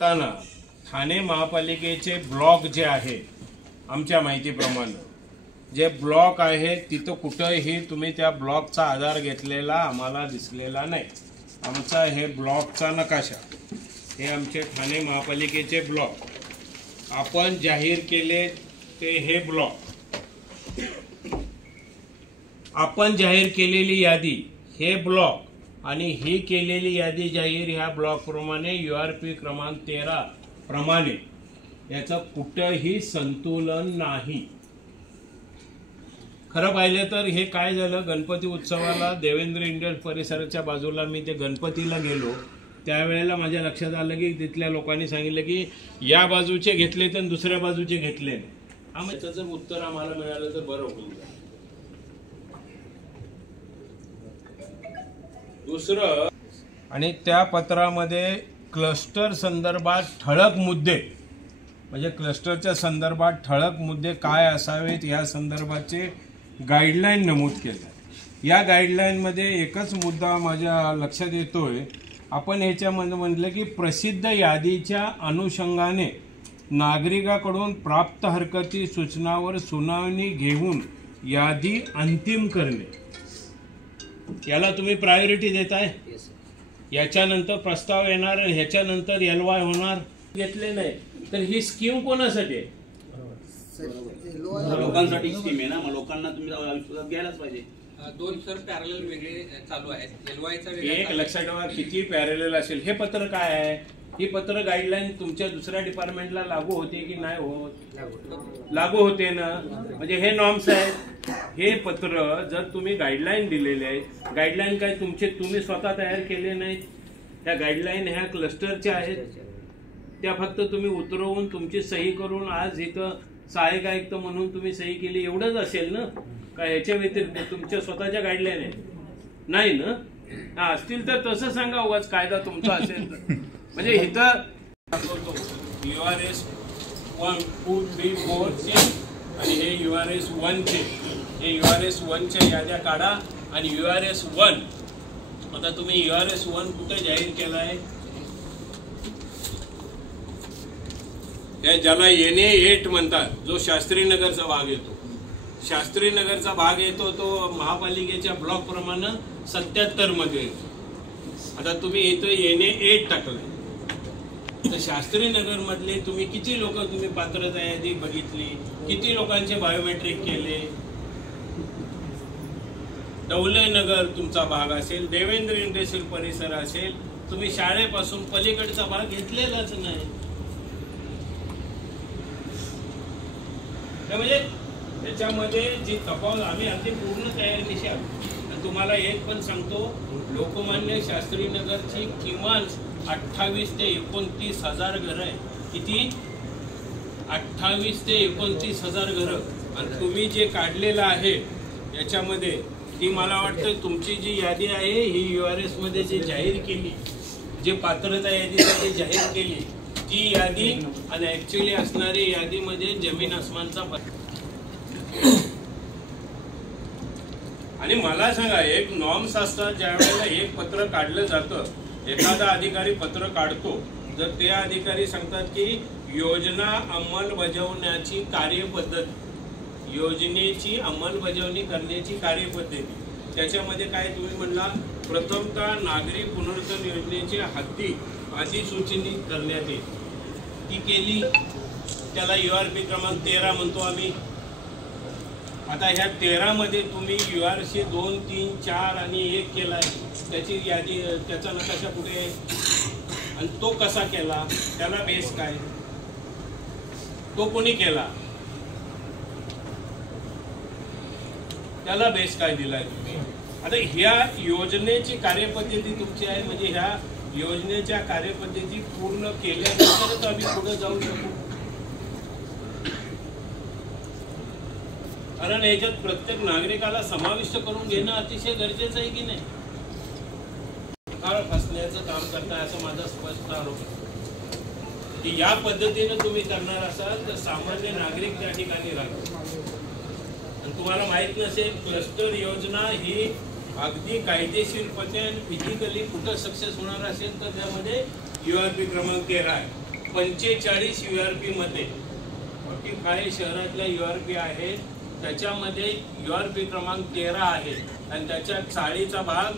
असताना ठाणे महापालिकेचे ब्लॉक जे आहे आमच्या माहितीप्रमाणे जे ब्लॉक आहे तिथं कुठंही तुम्ही त्या ब्लॉकचा आधार घेतलेला आम्हाला दिसलेला नाही। आमचा हे ब्लॉकचा नकाशा, हे आमचे ठाणे महापालिकेचे ब्लॉक आपण जाहीर केले ते हे ब्लॉक, आपण जाहीर केलेली यादी हे ब्लॉक आणि ही केलेली यादी जाहीर ह्या ब्लॉक प्रमाणे URP क्रमांक 13 प्रमाणे याचं कुठंही संतुलन नाही। खरं पाहिलं तर हे काय झालं, गणपती उत्सवाला देवेंद्र इंडस्ट्री परिसराच्या बाजूला मी ते गणपतीला गेलो, त्यावेळेला माझ्या लक्षात आलं की तिथल्या लोकांनी सांगितलं की या बाजूचे घेतले तर दुसऱ्या बाजूचे घेतले नाही। त्याचं जर उत्तर आम्हाला मिळालं तर बरं होईल। दुसरं, आणि त्या पत्रामध्ये क्लस्टर संदर्भात ठळक मुद्दे, म्हणजे क्लस्टरच्या संदर्भात ठळक मुद्दे काय असावेत या संदर्भाचे गाईडलाईन नमूद केले। या गाईडलाईनमध्ये एकच मुद्दा माझ्या लक्षात येतोय, आपण ह्याच्यामध्ये म्हटलं की प्रसिद्ध यादीच्या अनुषंगाने नागरिकांकडून प्राप्त हरकती सूचनावर सुनावणी घेऊन यादी अंतिम करणे, याला तुम्ही प्रायोरिटी देताय। याच्यानंतर प्रस्ताव येणार, ह्याच्यानंतर LY होणार, घेतले नाही तर ही स्कीम कोणासाठी आहे? लोकांसाठी स्कीम आहे ना, मग लोकांना तुम्ही विश्वासात घ्यायलाच पाहिजे। दोन सर पॅरलल वेगळे चालू आहेत। LYचा वेगळा, एक लक्षात ठेवा किती पॅरलल असेल। हे पत्र काय आहे? ही पत्र गाईडलाईन तुमच्या दुसऱ्या डिपार्टमेंटला लागू होते की नाही होत? लागू होते ना, म्हणजे हे नॉर्म्स आहेत। हे पत्र जर तुम्ही गाईडलाईन दिलेले आहेत, गाईडलाईन काय तुम्ही स्वतः तयार केले नाहीत, त्या गाईडलाईन ह्या क्लस्टरच्या आहेत, त्या फक्त तुम्ही उतरवून तुमची सही करून आज इथं सहाय्यक आयुक्त म्हणून तुम्ही सही केली एवढंच असेल ना? का ह्याच्या व्यतिरिक्त तुमच्या स्वतःच्या गाईडलाईन आहे नाही ना? असतील तर तसं सांगा, उगाच कायदा तुमचा असेल तर। म्हणजे इथं URS 1, 2, 3, 4 चे आणि हे URS 1 चे, हे URS 1 च्या याद्या काढा आणि URS 1, आता तुम्ही URS 1 कुठे जाहीर केलाय? ज्याला NA8 म्हणतात, जो शास्त्रीनगरचा भाग येतो, शास्त्रीनगरचा भाग येतो तो महापालिकेच्या ब्लॉक प्रमाणे 77 मध्ये येतो। आता तुम्ही इथं NA8 टाकलंय तर शास्त्रीनगर मधले तुम्ही किती लोक तुम्ही पात्रता यादी बघितली, किती लोकांचे बायोमेट्रिक केले? डवले नगर तुमचा भाग असेल, देवेंद्र इंडस्ट्रियल परिसर असेल, तुम्ही शाळेपासून पलीकडचा भाग घेतलेलाच नाही। म्हणजे त्याच्यामध्ये जी तफावत, आम्ही अगदी पूर्ण तयारीनिशी आहोत। आणि तुम्हाला एक पण सांगतो, लोकमान्य शास्त्रीनगरची किमान 28 ते 29 हजार घरं आहे। किती? 28 ते 29 हजार घरं। आणि तुम्ही जे काढलेलं आहे याच्यामध्ये ती मला वाटतं तुमची जी यादी आहे ही URS मध्ये जी जाहीर केली, जे पात्रता यादीसाठी जाहीर केली ती यादी आणि ऍक्च्युअली असणारी यादीमध्ये जमीन आसमानचा फरक। आणि मला सांगा, एक नॉर्म्स असतात, ज्या वेळेला एक पत्र काढलं जातं, एखादा अधिकारी पत्र काढतो, जर ते अधिकारी सांगतात की योजना अंमलबजावण्याची कार्यपद्धत, योजनेची अंमलबजावणी करण्याची कार्यपद्धती, त्याच्यामध्ये काय तुम्ही म्हणला, प्रथमतः नागरी पुनर्वसन योजनेची हद्दी अधिसूचित करण्यात येईल, ती केली, त्याला URP क्रमांक 13 म्हणतो आम्ही। आता ह्या 13 मध्ये तुम्ही URC 2, 3, 4 आणि 1 केलाय, त्याची यादी, त्याचा नकाशा कुठे आहे आणि तो कसा केला, त्याला बेस काय, तो कोणी केला, त्याला बेस काय दिलाय तुम्ही? आता ह्या योजनेची कार्यपद्धती तुमची आहे, म्हणजे ह्या योजनेच्या कार्यपद्धती पूर्ण केल्यानंतरच आम्ही पुढे जाऊ शकू। कारण याच्यात प्रत्येक नागरिकाला समाविष्ट करून घेणं अतिशय गरजेचं आहे की नाही? काळ फसण्याचं काम करताय असं माझा स्पष्ट आरोप आहे की या पद्धतीने तुम्ही करणार असाल तर सामान्य नागरिक त्या ठिकाणी राहतो। आणि तुम्हाला माहित नसेल, क्लस्टर योजना ही अगदी कायदेशीरपणे आणि फिजिकली कुठं सक्सेस होणार असेल तर त्यामध्ये URP क्रमांक 13 आहे। 45 URP मध्ये काही शहरातल्या URP आहेत, त्याच्यामध्ये URP क्रमांक 13 आहे आणि त्याच्यात चाळीचा भाग